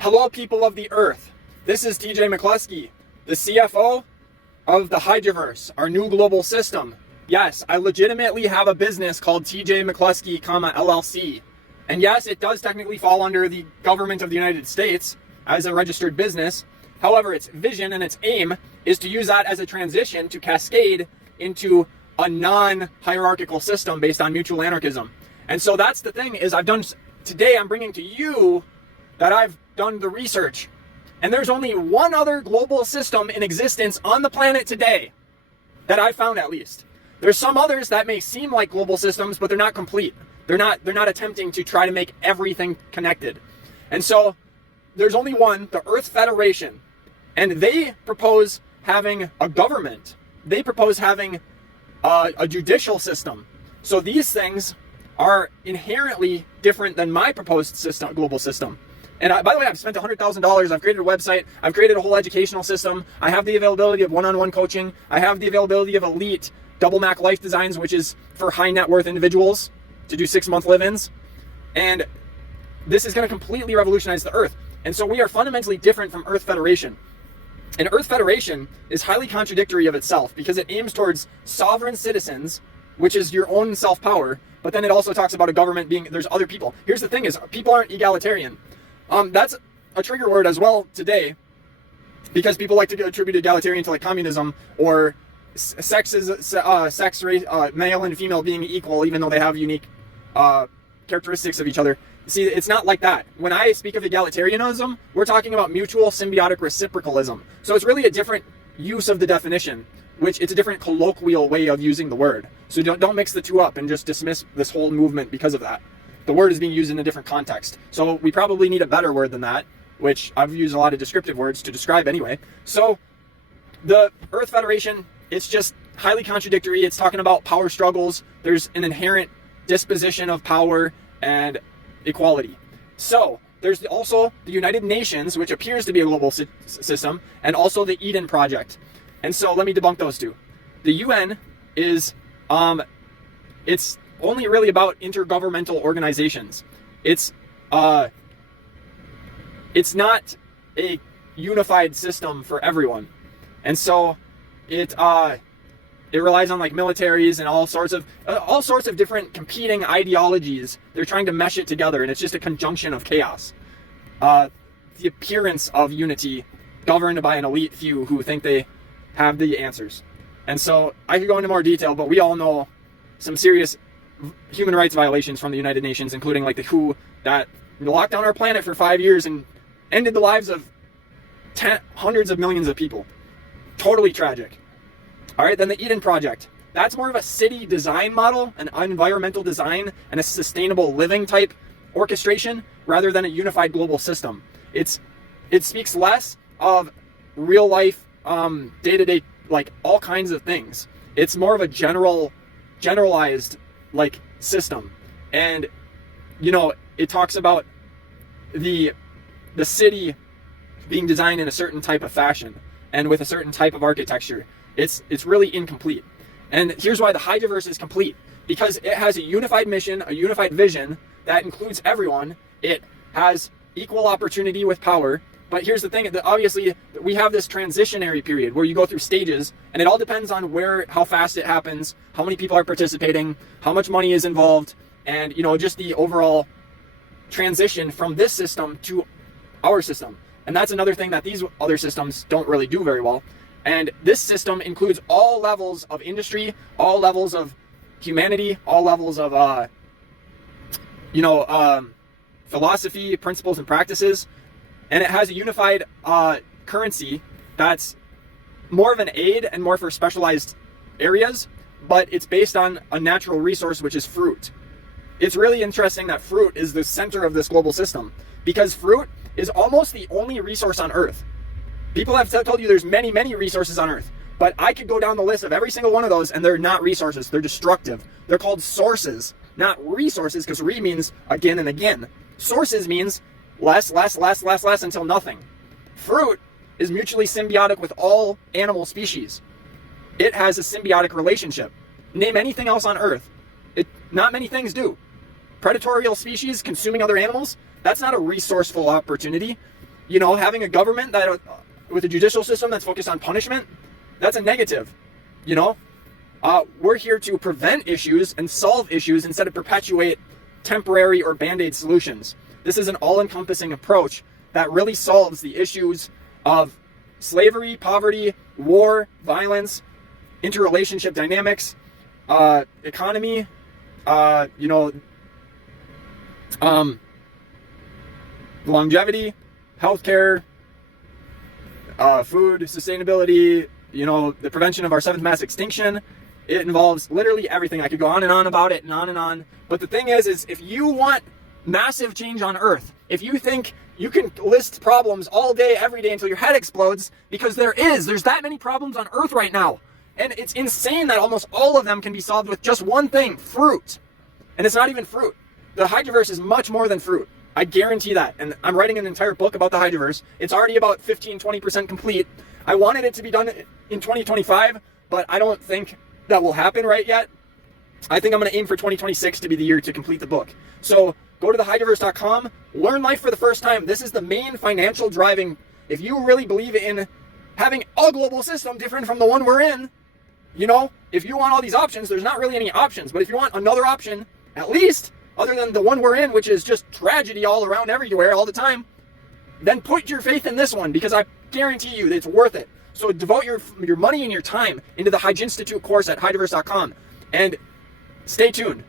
Hello, people of the Earth. This is TJ McCluskey, the CFO of the Hydroverse, our new global system. Yes, I legitimately have a business called TJ McCluskey, LLC. And yes, it does technically fall under the government of the United States as a registered business. However, its vision and its aim is to use that as a transition to cascade into a non-hierarchical system based on mutual anarchism. And so that's the thing is today I'm bringing to you that I've done the research. And there's only one other global system in existence on the planet today that I found, at least. There's some others that may seem like global systems, but they're not complete. They're not attempting to try to make everything connected. And so there's only one, the Earth Federation. And they propose having a government. They propose having a judicial system. So these things are inherently different than my proposed system, global system. And by the way, I've spent $100,000. I've created a website. I've created a whole educational system. I have the availability of one-on-one coaching. I have the availability of elite double Mac life designs, which is for high net worth individuals to do 6-month live-ins. And this is going to completely revolutionize the Earth. And so we are fundamentally different from Earth Federation. And Earth Federation is highly contradictory of itself because it aims towards sovereign citizens, which is your own self-power. But then it also talks about a government being, there's other people. Here's the thing is, people aren't egalitarian. That's a trigger word as well today, because people like to attribute egalitarian to like communism or sex, race, male and female being equal, even though they have unique characteristics of each other. See, it's not like that. When I speak of egalitarianism, we're talking about mutual symbiotic reciprocalism. So it's really a different use of the definition, which it's a different colloquial way of using the word. So don't mix the two up and just dismiss this whole movement because of that. The word is being used in a different context. So we probably need a better word than that, which I've used a lot of descriptive words to describe anyway. So the Earth Federation, it's just highly contradictory. It's talking about power struggles. There's an inherent disposition of power and equality. So there's also the United Nations, which appears to be a global system, and also the Eden Project. And so let me debunk those two. The UN is, it's only really about intergovernmental organizations. It's not a unified system for everyone. And so it relies on like militaries and all sorts of different competing ideologies. They're trying to mesh it together, and it's just a conjunction of chaos. The appearance of unity governed by an elite few who think they have the answers. And so I could go into more detail, but we all know some serious human rights violations from the United Nations, including like the WHO that locked down our planet for 5 years and ended the lives of hundreds of millions of people. Totally tragic. All right, then the Eden Project. That's more of a city design model, an environmental design, and a sustainable living type orchestration rather than a unified global system. It speaks less of real life, day-to-day, like all kinds of things. It's more of a generalized like system. And you know, it talks about the city being designed in a certain type of fashion and with a certain type of architecture. It's really incomplete. And here's why the Hydroverse is complete. Because it has a unified mission, a unified vision that includes everyone. It has equal opportunity with power. But here's the thing, obviously we have this transitionary period where you go through stages, and it all depends on how fast it happens, how many people are participating, how much money is involved, and you know, just the overall transition from this system to our system. And that's another thing that these other systems don't really do very well. And this system includes all levels of industry, all levels of humanity, all levels of philosophy, principles, and practices. And it has a unified currency that's more of an aid and more for specialized areas, but it's based on a natural resource, which is fruit. It's really interesting that fruit is the center of this global system, because fruit is almost the only resource on Earth. People have told you there's many, many resources on Earth, but I could go down the list of every single one of those, and they're not resources. They're destructive. They're called sources, not resources, because re means again and again. Sources means less until nothing. Fruit is mutually symbiotic with all animal species. It has a symbiotic relationship. Name anything else on Earth. Not many things do. Predatorial species consuming other animals, that's not a resourceful opportunity. Having a government that with a judicial system that's focused on punishment, that's a negative. We're here to prevent issues and solve issues instead of perpetuate temporary or band-aid solutions. This is an all-encompassing approach that really solves the issues of slavery, poverty, war, violence, interrelationship dynamics, economy, longevity, healthcare, food, sustainability, the prevention of our seventh mass extinction. It involves literally everything. I could go on and on about it and on and on. But the thing is if you want massive change on Earth, if you think you can list problems all day, every day until your head explodes, because there's that many problems on Earth right now. And it's insane that almost all of them can be solved with just one thing, fruit. And it's not even fruit. The Hydroverse is much more than fruit. I guarantee that. And I'm writing an entire book about the Hydroverse. It's already about 15-20% complete. I wanted it to be done in 2025, but I don't think that will happen right yet. I think I'm going to aim for 2026 to be the year to complete the book. So go to thehydroverse.com, learn life for the first time. This is the main financial driving. If you really believe in having a global system different from the one we're in, if you want all these options, there's not really any options. But if you want another option, at least, other than the one we're in, which is just tragedy all around everywhere all the time, then put your faith in this one, because I guarantee you that it's worth it. So devote your money and your time into the Hydge Institute course at hydroverse.com. And stay tuned.